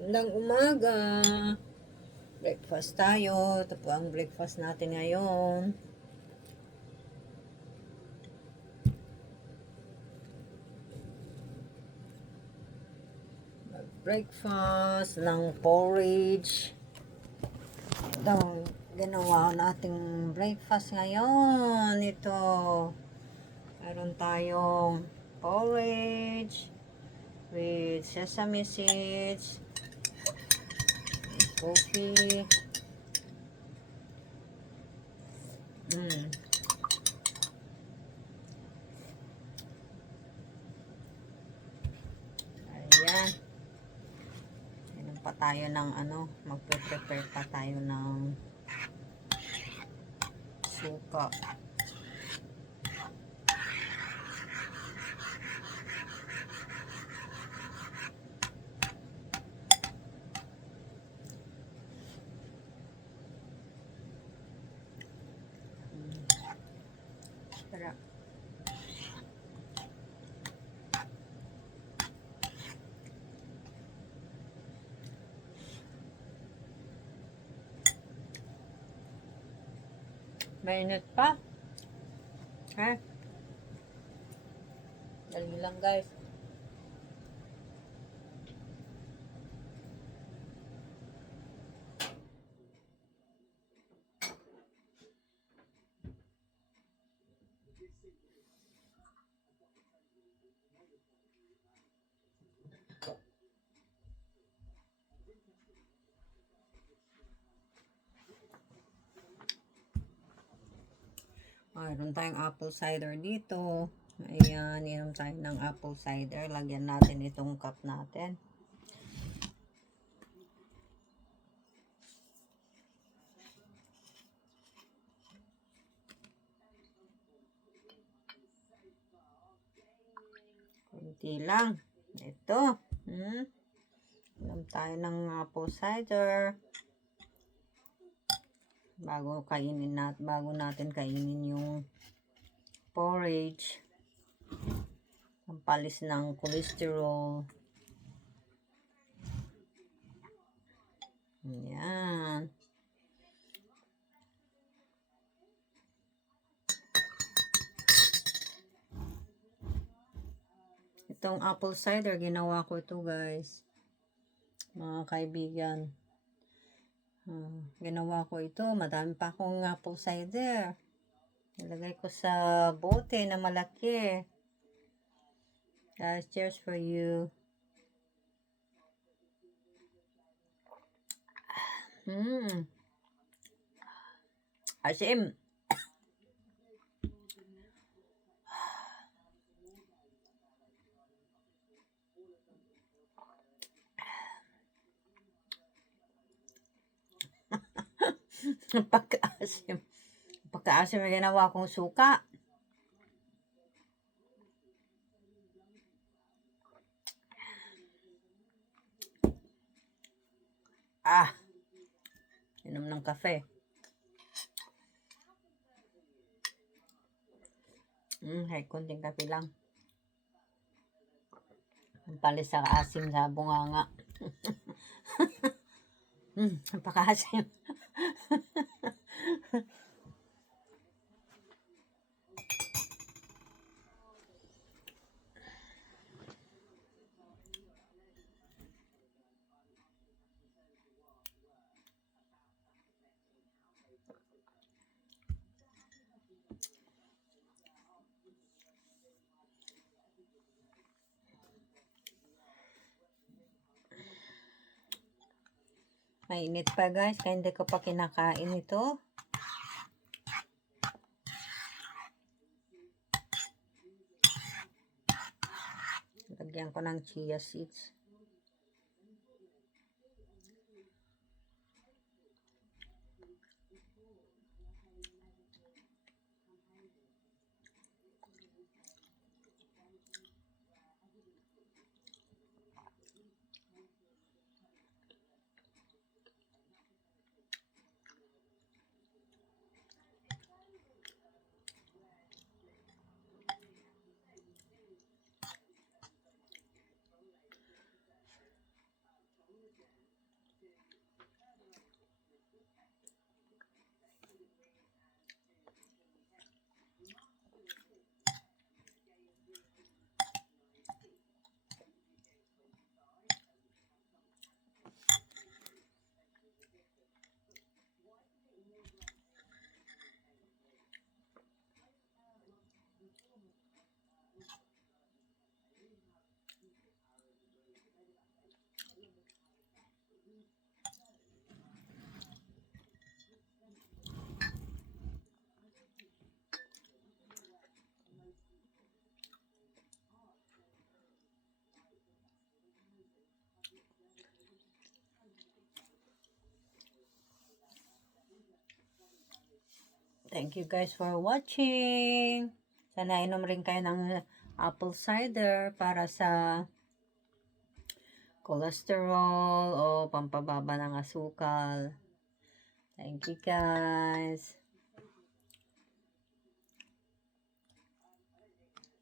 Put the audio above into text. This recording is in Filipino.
Magandang umaga. Breakfast tayo. Ito po ang breakfast natin ngayon. Breakfast ng porridge. Ito ang ginawa nating breakfast ngayon. Ito. Meron tayong porridge with sesame seeds, coffee. Ayan. Inom pa tayo ng magpe-prepare pa tayo ng suka. Tara. Mainit pa. Ha? Dali lang guys. Mayroon tayong apple cider dito. Ayan, inom tayo ng apple cider. Lagyan natin itong cup natin. Kunti lang. Ito. Inom tayo ng apple cider. Bago natin kainin yung porridge. Pampalis ng cholesterol. Ayan. Itong apple cider, ginawa ko ito guys. Mga kaibigan. Ginawa ko ito. Madami pa akong apple cider. Nilagay ko sa bote na malaki. Guys, cheers for you. Asim. Pagka-asim. Pagka-asim na ginawa kong suka. Inom ng kape. Hay konting kape lang. Pampalis sa asim sa bunganga. Napaka-asim. Mainit pa guys, kaya hindi ko pa kinakain ito. Lagyan ko ng chia seeds. Thank you guys for watching. Sana inom rin kayo ng apple cider para sa cholesterol o pampababa ng asukal. Thank you guys.